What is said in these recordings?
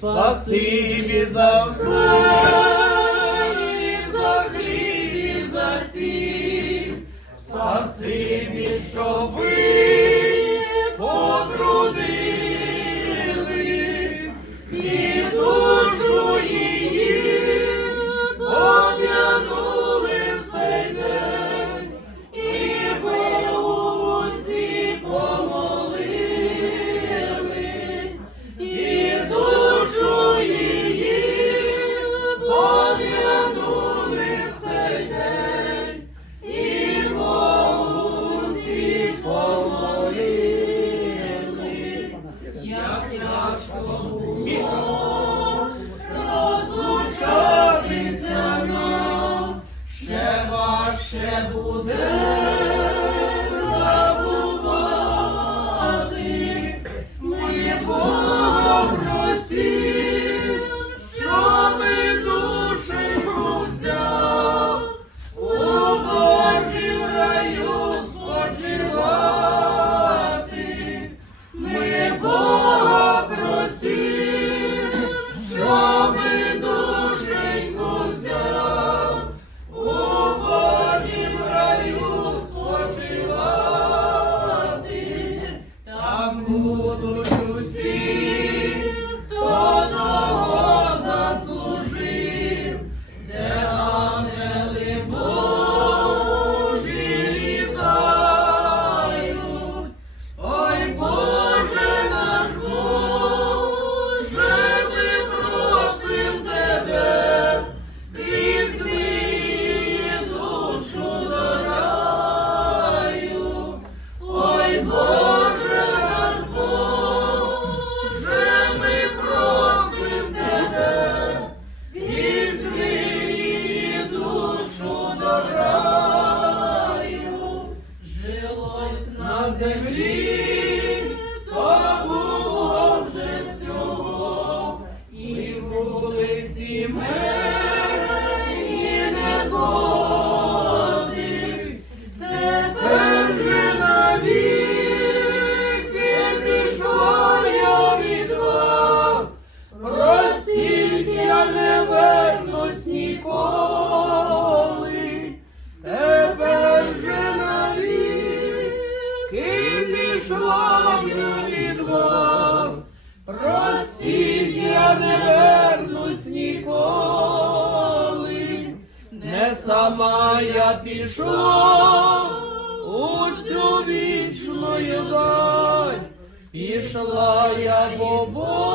Спасибі за все, за хліб, і спасибі, що ви. землі, то було вже всього, і були всі ми. сама я пішов у цю вічну даль, пішла я Богу.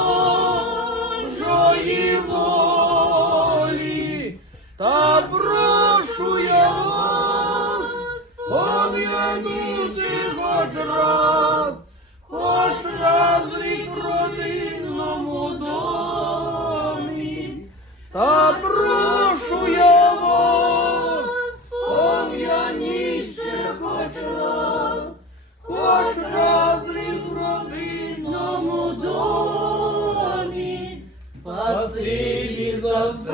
сіль, і за все,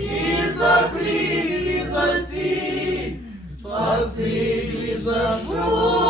и за хліб, і за си, спасибі за жу.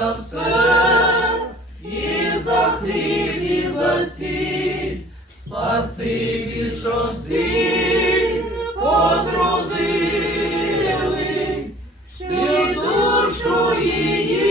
за все, і за хліб, і за сіль, спасибі, що всі потрудились, і душу її.